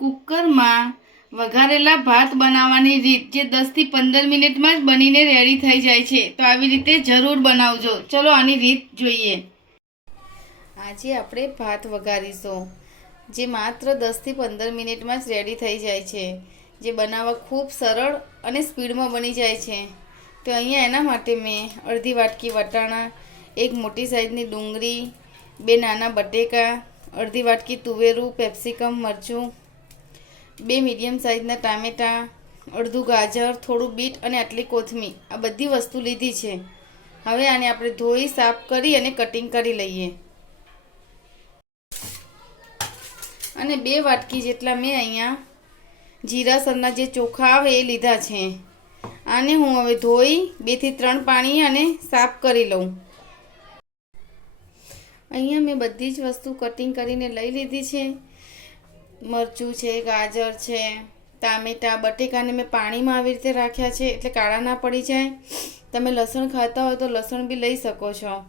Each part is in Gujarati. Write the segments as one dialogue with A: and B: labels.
A: કુકરમાં વઘારેલા ભાત બનાવવાની રીત જે દસથી પંદર મિનિટમાં જ બનીને રેડી થઈ જાય છે. તો આવી રીતે જરૂર બનાવજો. ચલો આની રીત જોઈએ. આજે આપણે ભાત વઘારીશું, જે માત્ર દસથી પંદર મિનિટમાં જ રેડી થઈ જાય છે, જે બનાવવા ખૂબ સરળ અને સ્પીડમાં બની જાય છે. તો અહીંયા એના માટે મેં અડધી વાટકી વટાણા, એક મોટી સાઈઝની ડુંગળી, બે નાના બટેકા, અડધી વાટકી તુવેરું, પેપ્સિકમ, મરચું બે મીડિયમ સાઇઝના ટામેટાં, અડધું ગાજર, થોડું બીટ અને આટલી કોથમીર. આ બધી વસ્તુ લીધી છે. હવે આને આપણે ધોઈ, સાફ કરી અને કટિંગ કરી લઈએ. અને બે વાટકી જેટલા મેં અહીંયા જીરાસરના જે ચોખા આવે એ લીધા છે. આને હું હવે ધોઈ બેથી ત્રણ પાણી અને સાફ કરી લઉં. અહીંયા મેં બધી જ વસ્તુ કટિંગ કરીને લઈ લીધી છે. મરચું છે, ગાજર છે, ટામેટાં, બટેકાને મેં પાણીમાં આવી રીતે રાખ્યા છે એટલે કાળા ના પડી જાય. તમે લસણ ખાતા હોય તો લસણ બી લઈ શકો છો.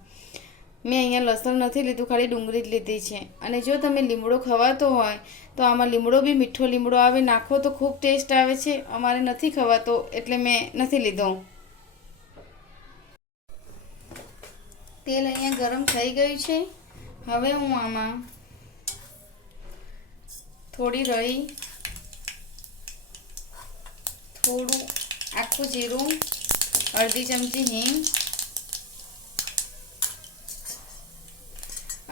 A: મેં અહીંયા લસણ નથી લીધું, ખાલી ડુંગળી જ લીધી છે. અને જો તમે લીમડો ખવાતો હોય તો આમાં લીમડો બી મીઠો લીમડો આવે, નાખો તો ખૂબ ટેસ્ટ આવે છે. અમારે નથી ખવાતો એટલે મેં નથી લીધો. તેલ અહીંયા ગરમ થઈ ગયું છે. હવે હું આમાં થોડી રહી. થોડું આખું જીરું, અડધી ચમચી હિંગ.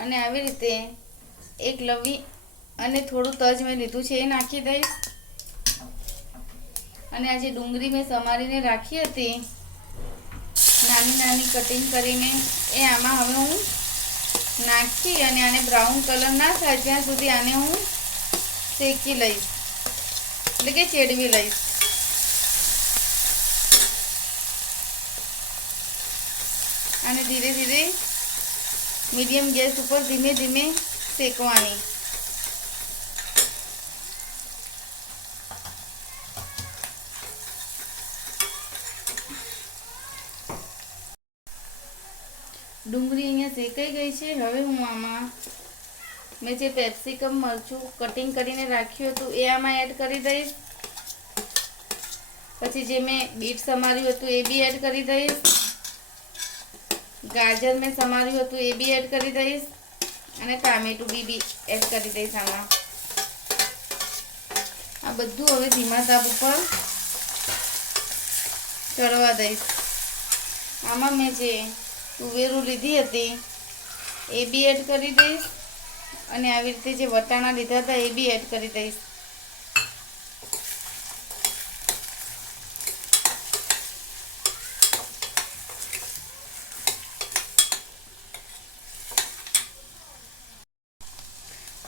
A: અને આવી રીતે એક લવી અને થોડું તજ મેં લીધું છે એ નાખી દઈશ. અને આ જે ડુંગળી મેં સમારીને રાખી હતી, નાની નાની કટિંગ કરીને એ આમાં હવે હું નાખી અને આને બ્રાઉન કલર ના થાય ત્યાં સુધી આને હું શેકી લઈશ. એટલે કે ચેડવી લઈશ. અને ધીરે ધીરે મીડિયમ ગેસ ઉપર ધીમે ધીમે શેકવાની. ડુંગળી અહીંયા શેકાઈ ગઈ છે. હવે હું આમાં મેં જે પેપ્સિકમ મરચું કટિંગ કરીને રાખ્યું હતું, એ આમાં એડ કરી દઈશ. પછી જે મેં બીટ સમાર્યું હતું, એ બી એડ કરી દઈશ. ગાજર મેં સમાર્યું હતું, એ બી એડ કરી દઈશ. અને ટામેટું બી બી એડ કરી દઈશ આમાં. આ બધું હવે ધીમા તાપ ઉપર ચડવા દઈશ. આમાં મેં જે તુવેરું લીધી હતી, એ બી એડ કરી દઈશ. અને આવી રીતે જે વટાણા લીધા હતા એ બી એડ કરી દઈશ.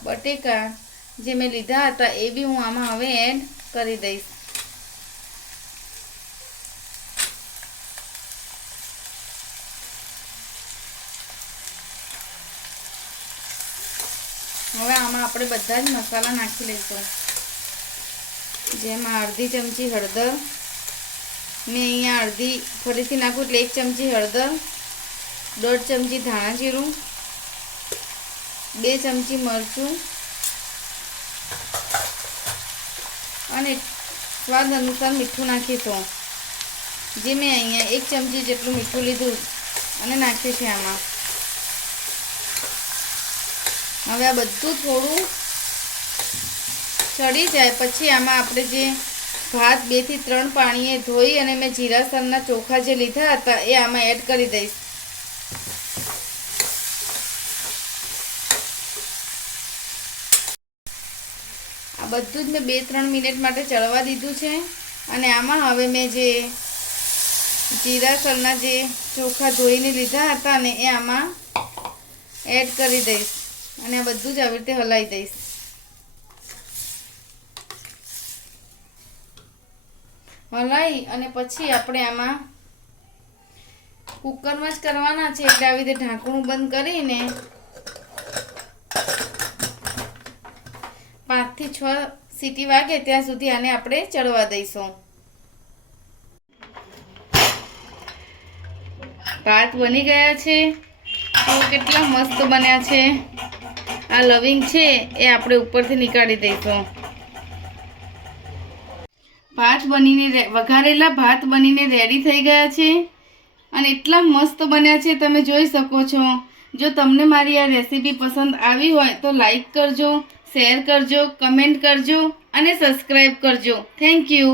A: બટેકા જે મેં લીધા હતા એ બી હું આમાં હવે એડ કરી દઈશ. હવે આમાં આપણે બધા જ મસાલા નાખી લઈશું. જેમાં અડધી ચમચી હળદર મેં અહીંયા અડધી, ફરીથી નાખું એટલે એક ચમચી હળદર, દોઢ ચમચી ધાણા જીરું, બે ચમચી મરચું, અને સ્વાદ અનુસાર મીઠું નાખીશું. જે મેં અહીંયા એક ચમચી જેટલું મીઠું લીધું અને નાખ્યું છે આમાં. હવે આ બધું થોડું ચડી જાય. પછી આમાં આપણે જે ભાત બેથી ત્રણ પાણીએ ધોઈ અને મેં જીરાસરના ચોખા જે લીધા હતા એ આમાં એડ કરી દઈશ. આ બધું જ મેં બે ત્રણ મિનિટ માટે ચડવા દીધું છે. અને આમાં હવે મેં જે જીરાસરના જે ચોખા ધોઈને લીધા હતા ને એ આમાં એડ કરી દઈશ. અને આ બધું જ આવી રીતે હલાવી દઈશ. હલાવી અને પછી આપણે આમાં કુકરમાં જ કરવાના છે એટલે આવી રીતે ઢાંકણું બંધ કરીને પાંચથી છ સીટી વાગે ત્યાં સુધી આને આપણે ચડવા દઈશું. ભાત બની ગયા છે. તો કેટલા મસ્ત બન્યા છે. આ લવિંગ છે, એ આપણે ઉપરથી નીકાળી દઈશું. ભાત બનીને વઘારેલા ભાત બનીને રેડી થઈ ગયા છે. અને એટલા મસ્ત બન્યા છે, તમે જોઈ શકો છો. જો તમને મારી આ રેસીપી પસંદ આવી હોય, તો લાઈક કરજો શેર કરજો કમેન્ટ કરજો, અને સબસ્ક્રાઈબ કરજો. Thank you